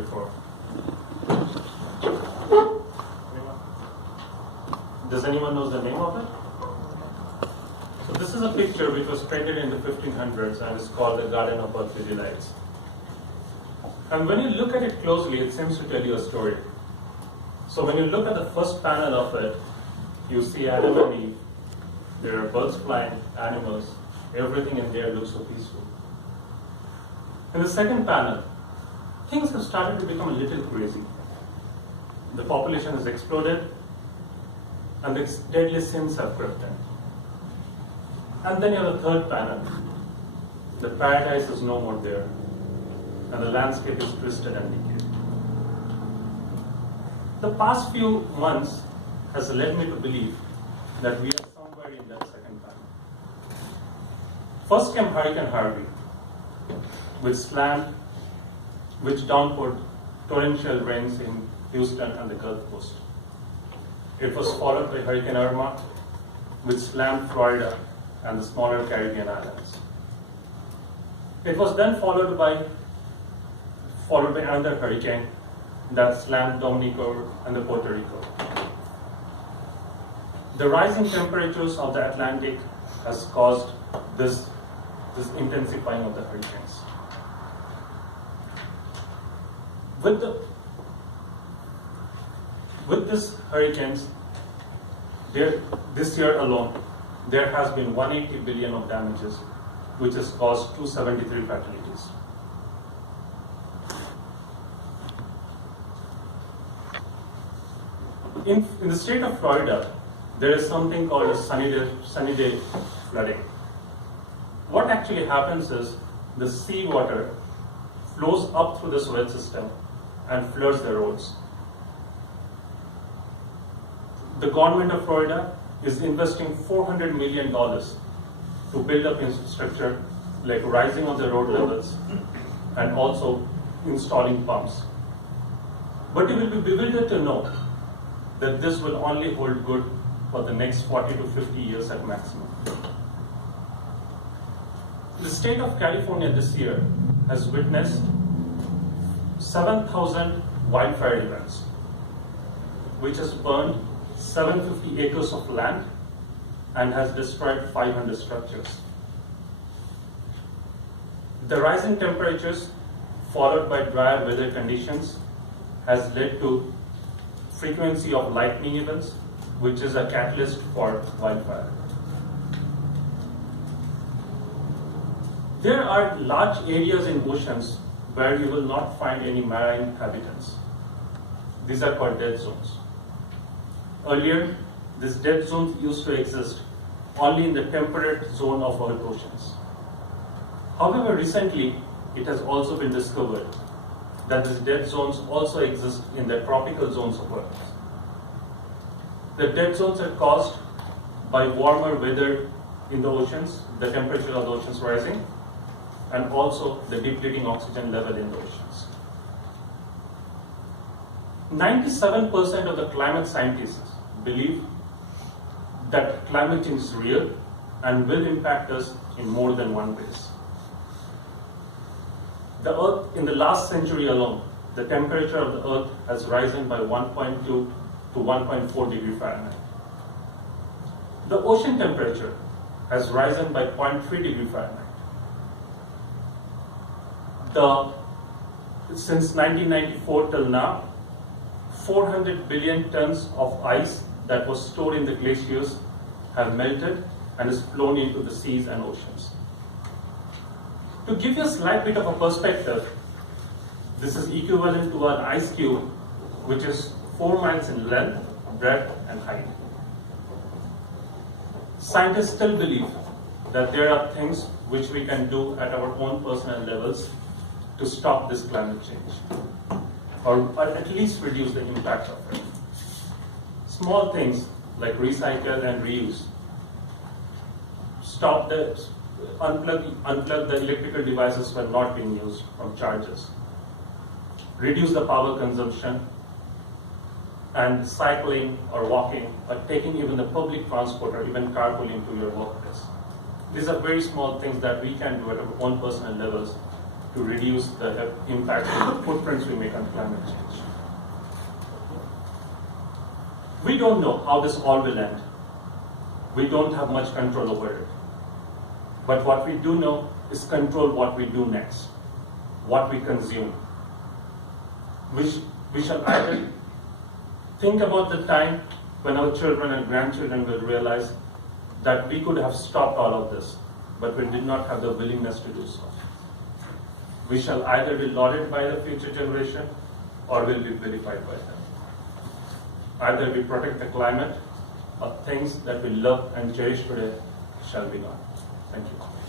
before. Does anyone know the name of it? So this is a picture which was painted in the 1500s and is called the Garden of Earthly Delights. And when you look at it closely, it seems to tell you a story. So when you look at the first panel of it, you see Adam and Eve. There are birds flying, animals, everything in there looks so peaceful. In the second panel, things have started to become a little crazy. The population has exploded, and the deadly sins have crept in. And then you have the third panel. The paradise is no more there, and the landscape is twisted and decayed. The past few months has led me to believe that we are somewhere in that second panel. First came Hurricane Harvey, which downpoured torrential rains in Houston and the Gulf Coast. It was followed by Hurricane Irma, which slammed Florida and the smaller Caribbean islands. It was then followed by another hurricane that slammed Dominica and the Puerto Rico. The rising temperatures of the Atlantic has caused this intensifying of the hurricanes. With these hurricanes, this year alone, there has been 180 billion of damages, which has caused 273 fatalities. In the state of Florida, there is something called a sunny day flooding. What actually happens is the seawater flows up through the sewage system and floods the roads. The government of Florida is investing $400 million to build up infrastructure like rising of the road levels and also installing pumps. But you will be bewildered to know that this will only hold good for the next 40 to 50 years at maximum. The state of California this year has witnessed 7,000 wildfire events, which has burned 750 acres of land and has destroyed 500 structures. The rising temperatures followed by drier weather conditions has led to frequency of lightning events, which is a catalyst for wildfire. There are large areas in oceans where you will not find any marine inhabitants. These are called dead zones. Earlier, these dead zones used to exist only in the temperate zone of our oceans. However, recently, it has also been discovered that these dead zones also exist in the tropical zones of Earth. The dead zones are caused by warmer weather in the oceans, the temperature of the oceans rising, and also the depleting oxygen level in the oceans. 97% of the climate scientists believe that climate change is real and will impact us in more than one ways. The Earth, in the last century alone, the temperature of the Earth has risen by 1.2 to 1.4 degree Fahrenheit. The ocean temperature has risen by 0.3 degree Fahrenheit. Since 1994 till now, 400 billion tons of ice that was stored in the glaciers have melted and is flown into the seas and oceans. To give you a slight bit of a perspective, this is equivalent to an ice cube which is 4 miles in length, breadth, and height. Scientists still believe that there are things which we can do at our own personal levels to stop this climate change, or at least reduce the impact of it. Small things like recycle and reuse, unplug the electrical devices when not being used from chargers, reduce the power consumption, and cycling or walking or taking even the public transport or even carpooling to your workplace. These are very small things that we can do at our own personal levels to reduce the impact of the footprints we make on climate change. We don't know how this all will end. We don't have much control over it. But what we do know is control what we do next, what we consume. We shall either think about the time when our children and grandchildren will realize that we could have stopped all of this, but we did not have the willingness to do so. We shall either be lauded by the future generation or will be vilified by them. Either we protect the climate or things that we love and cherish today shall be gone. Thank you.